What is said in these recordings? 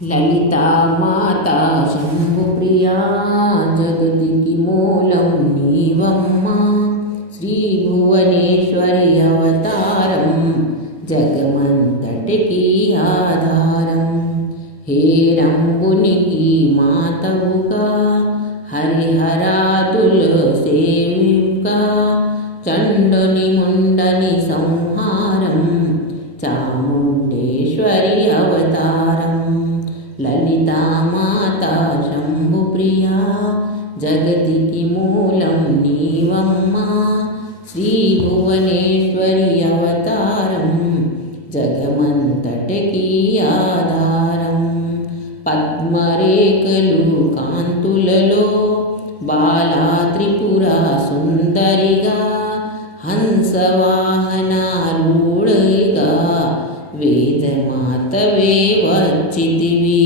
లలితా మాతా శంభుప్రియా జగతికి మూలం నీవమ్మ శ్రీ భువనేశ్వరి అవతారం జగమంతటికి ఆధారం హే రంగునికి మాతవుగా హరిహరాదులు సేవిగా చండుని ముండని సంహారం చాముండేశ్వరి అవతారం లలితా మాతా శంభుప్రియా జగతికి మూలం నీవమ్మ శ్రీ భువనేశ్వరి అవతారం జగమంతటికి ఆధారం పద్మరేఖలు కాంతులలో బాలా త్రిపుర సుందరిగా హంసవాహనారూఢిగా వేదమాతవే వచ్చితివి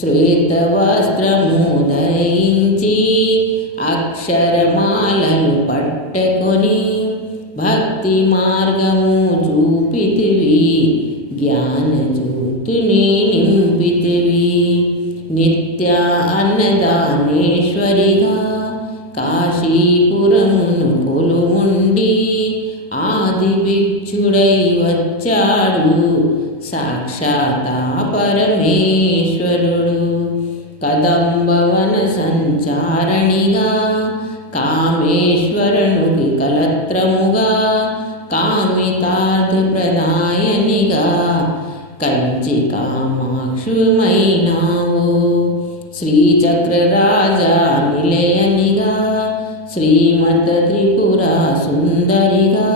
శ్వేతవస్త్రము ధరించి అక్షరమాలను పట్టుకొని భక్తి మార్గము చూపితివి జ్ఞానజ్యోతిని నింపితివి నిత్య అన్నదానేశ్వరిగా కాశీపురమును కొలువుండి ఆది విచ్చుడై వచ్చాడు సాక్షాతా పరమేశ్వరుడు కదంబవన సంచారణిగా కామేశ్వరునికి కలత్రముగా కామితార్థ ప్రదాయనిగా కంచి కామాక్షుమైనావు శ్రీచక్రరాజా నిలయనిగా శ్రీమత త్రిపుర సుందరిగా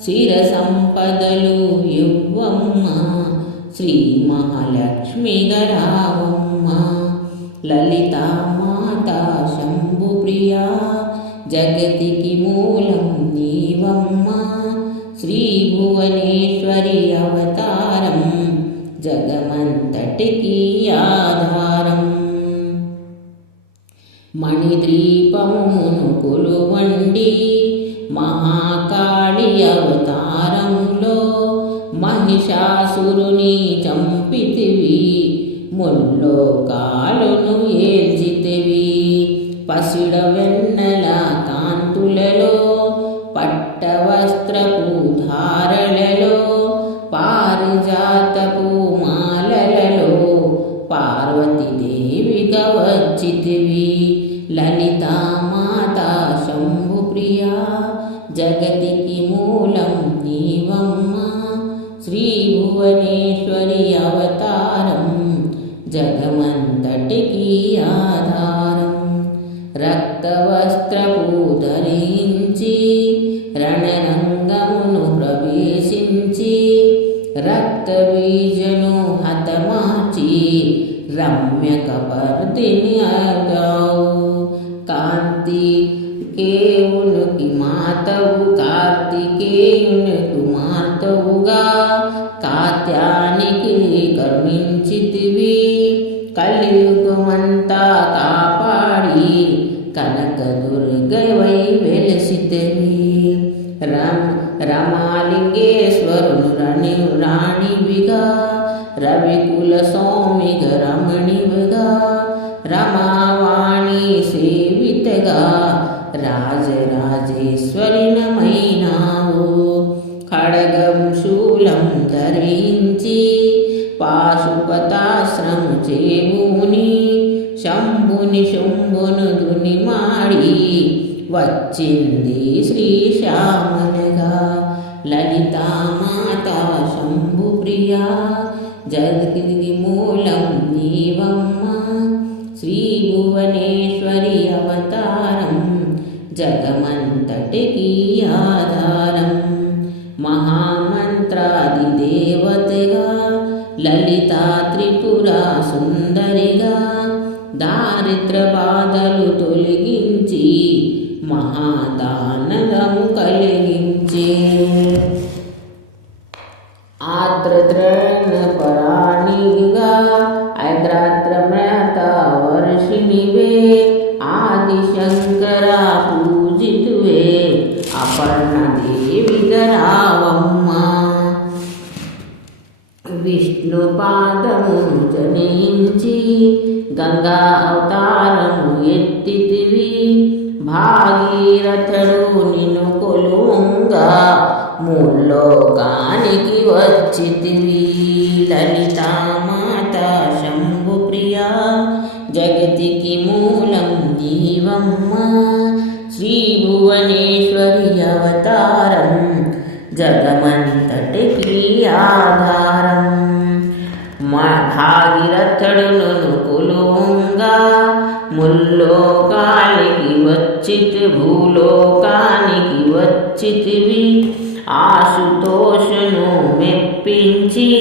స్థిర సంపదలు యువ్వమ్మ శ్రీ మహాలక్ష్మిగా రావమ్మ లలితా మాతా శంభుప్రియా జగతికి మూలం నీవమ్మ శ్రీ భువనేశ్వరి అవతారం జగమంతటికి ఆధారం మణిద్వీపమును కొలువండి మహాకాళి అవతారంలో మహిషాసురుని చంపితివి ముల్లోకాలను ఏల్చితివి పసిడ వెన్నెల కాంతులలో పట్టవస్త్రపు ధారలలో పారిజాతపు మాలలలో పార్వతీదేవిగా వచ్చితివి లలితా మాతా శంభుప్రియా జగతికి మూలం నీవమ్మ శ్రీ భువనేశ్వరి అవతారం జగమంతటికి ఆధారం రక్తవస్త్రపు ధరించి రణరంగమును ప్రవేశించి రక్తబీజను హతమార్చి రమ్యకపర్దిని అగావు కార్తికేయునికి మాతవు కార్తికేయునికి మాతవుగా కాత్యానికి కరుణించితివి కలియుగమంతా కాపాడి కనకదుర్గవై వెలసితివి రమాలింగేశ్వరుని రాణివిగా రవికుల సౌమిగా రమణివిగా రమావాణి సేవితగా రాజరాజేశ్వరినమైనావు ఖడ్గం శూలం ధరించి పాశుపతాశ్రము చేబూని శంభుని శంభును దునిమాడి వచ్చింది శ్రీశ్యామనగా లలితా మాతా శంభుప్రియా జగతికి మూలం నీవమ్మ శ్రీ భువనేశ్వరి అవతారం జగమంతటికి ఆధారం మహామంత్రాది దేవతగా లలితా త్రిపుర సుందరిగా దారిద్ర బాధలు తొలగించి మహాదానదము కలిగించే ఆర్ద్రద్రణ పరాణిగా ఐద్రాత్రమ్రత వర్షిణివే ఆదిశంకర పూజితువే అపర్ణదేవిగా రావమ్మ విష్ణుపా ప్రమాదమును జనించి గంగా అవతారము ఎత్తితివి. భాగీరథుడు నిన్ను కొలువుంగా ముల్లోకానికి వచ్చితివి. లలితామాత శంభుప్రియ జగతికి మూలం జీవమ్మ. శ్రీ భువనేశ్వరి అవతారం జగమంతటికి ఆధారం. భాగీరథుడును కొలువుంగా ముల్లోకానికి వచ్చితి భూలోకానికి వచ్చితివి. ఆశుతోషును మెప్పించి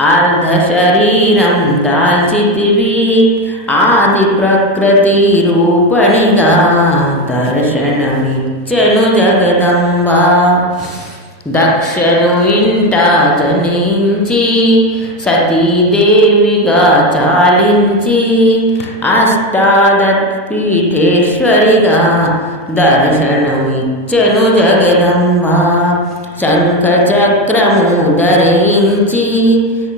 అర్ధ శరీరం దాల్చితివి. ఆది ప్రకృతి రూపణిగా దర్శనమిచ్చెను జగదంబ. దక్షను ఇంట జనించి సతీదేవిగా చాలించి అష్టాదత్పీఠేశ్వరిగా దర్శనమిచ్చెను జగదంబ. శంఖచక్రము ధరించి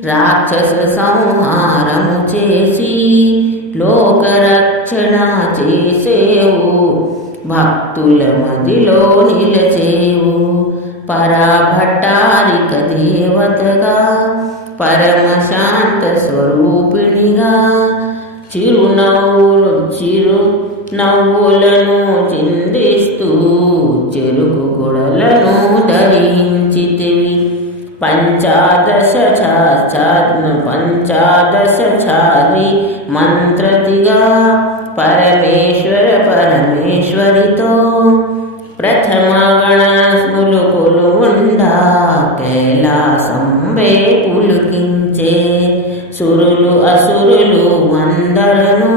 రాక్షస సంహారము చేసి లోకరక్షణ చేసేవు. భక్తుల మదిలో నిలచేవు. పరాభట్టారిక దేవతగా పరమశాంత స్వరూపిణిగా చిరునవ్వులను చిందిస్తూ చెరుకు గుడలను ధరించితివి. పంచాదశారి మంత్రతిగా పరమేశ్వరితో ప్రథమ గణాస్ములు కొలువుండా కైలాసంబే పులికించే. సురులు అసురులు అందరను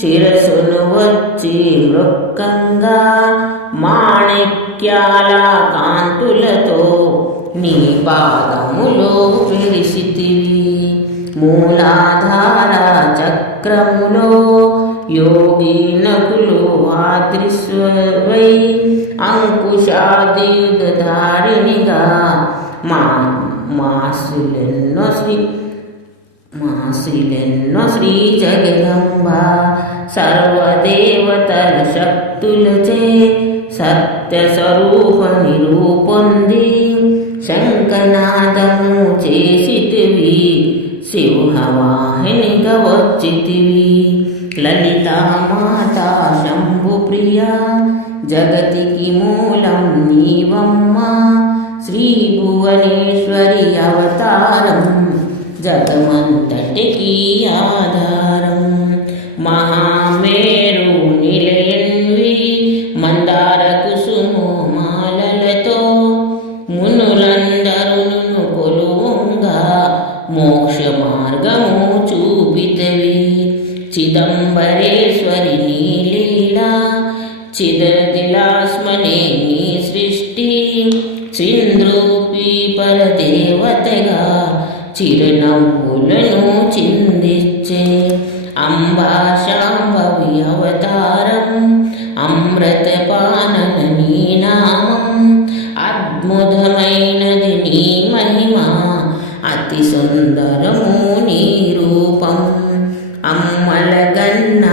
శిరసును వచ్చి మృక్కంగా మాణిక్యాల కాంతులతో నీ పాదములో విరిసితివి. మూలాధార చక్రములో యోగినకులు ఆద్రిస్వై అంకుశాదియుధారిణిగా మాసిలెన్నో శ్రీ జగదంబ. సర్వదేవతల శక్తులచే సత్య స్వరూపని రూపొంది శంఖనాదము చేసితివి. సింహవాహినిగా వచ్చితివి. లలితామాత శంభుప్రియ జగతికి మూలం నీవమ్మ. శ్రీ భువనేశ్వరి అవతారం జగమంతటికి ఆధారం. మహామేరు నిలయన్వి మందార కుసుము మాలలతో మునులందరూ కొలువుంగా మోక్ష మార్గము చూపితవి. చిదంబరేశ్వరి నీలీలా చిదదిలాస్మనే నీ సృష్టి. సింద్రూపి పరదేవతగా చిరునవ్వులను చిందించే. అంబా శాంభవి అవతారం అమృతపానన నీ నామం. అద్భుతమైనది నీ మహిమ అతి సుందరము నీ రూపం. అమ్మలగన్న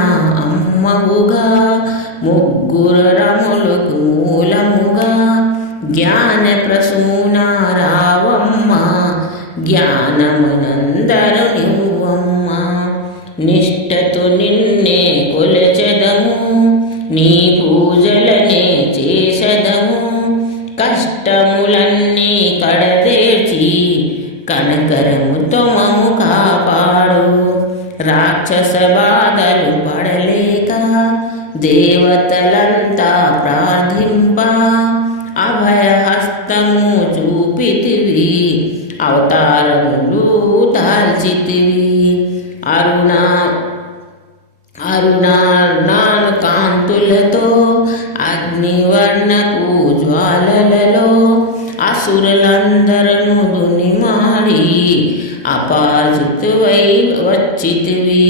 అమ్మవుగా ముగ్గురు రములకు మూలముగా జ్ఞాన ప్రసూనారావమ్మ. జ్ఞానమునందరు నివ్వమ్మ. నిష్టతో నిన్నే కొలచెదము నీ పూజలనే చేసెదము. కష్టములన్నీ కడతేర్చి కనకరముతో మము కాపాడు. రాక్షస బాధలు పడలేక దేవతలంతా ప్రార్థింప అభయహస్తము చూపితివి. అవతారములు దాల్చితివి. అరుణాను కాంతులతో అగ్నివర్ణపు జ్వాలలలో అసురులందరూ దునిమాడి అపాజితువై వచ్చితివి.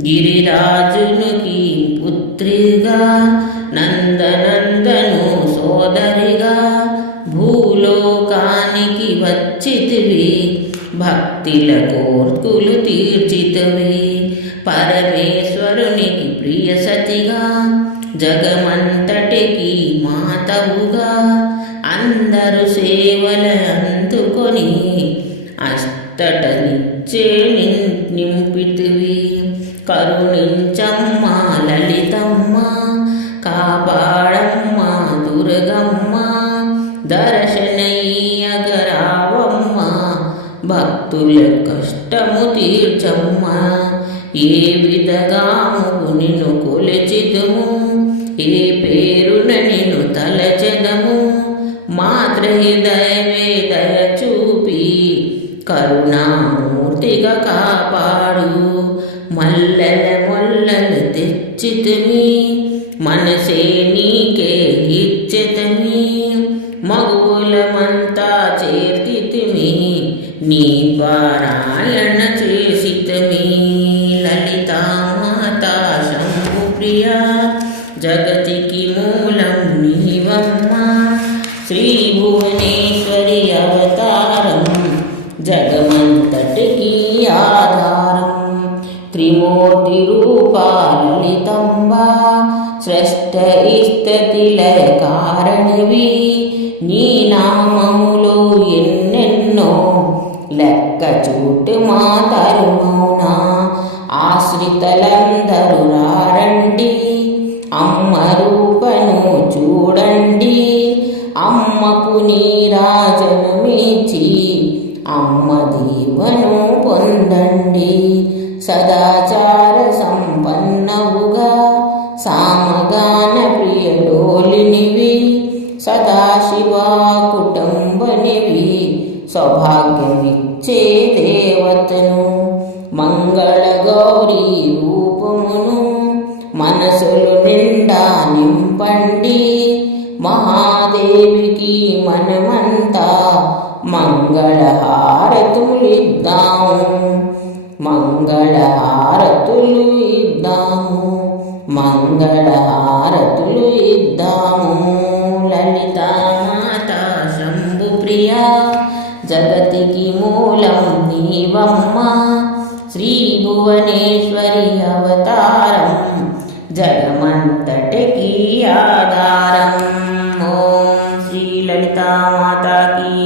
గిరిరాజునికి పుత్రిగా నందనందను సోదరిగా భూలోకానికి వచ్చితివి. భక్తి భక్తిల కోర్కులు తీర్చితవి పరమేశ్వరునికి ప్రియ సతిగా జగమంతటికి మాతవుగా అందరు సేవల అందుకొని అష్టట నిచ్చే నింపితివి కరుణించమ్మ లలితమ్మ కాపాడమ్మ దుర్గమ్మ దర్శనయ్యగరావమ్మ భక్తుల కష్టము తీర్చమ్మ ఏ విధగాము నిన్ను కొలిచిదము ఏ పేరున నిన్ను తలచెదము మాతృహృదయమే దయ చూపి కరుణామూర్తిగా కాపాడు మల్లెల మొల్లలు తెచ్చితిమి మనసే నీకే ఇచ్చితిమి మగువులమంతా చేర్తితిమి నీ పారాయణ చేసితిమి లలితామాతా శంభుప్రియ జగతికి మూలం నీవమ్మ శ్రీ భువనేశ్వరి అవతారం జగమంతటికి ఆధారం త్రిమూర్తి రూపా లలితంబ స్రష్ట ఇస్తతి లయ కారణివి నీ నామములో ఎన్నెన్నో లెక్క చూటు మా తరుమౌన ఆశ్రితలందరూ రారండి అమ్మ రూపను చూడండి అమ్మకు నీరాజనమిచ్చి అమ్మ దీవను పొందండి సదాచార సంపన్నవుగా సామగాన ప్రియడోలినివి సదాశివా కుటుంబనివి సౌభాగ్యమిచ్చే దేవతను మంగళ గౌరీ రూపమును మనసులు నిండా నింపండి మహాదేవికి మనమంతా మంగళహారతులిద్దాము మంగళహారతులు ఇద్దాము మంగళహారతులు ఇద్దాము లలితామాతా శంభుప్రియ జగతికి మూలం నీవమ్మ శ్రీ భువనేశ్వరి అవతారం జగమంతటికి ఆధారం ఓం శ్రీ లలితామాతాకి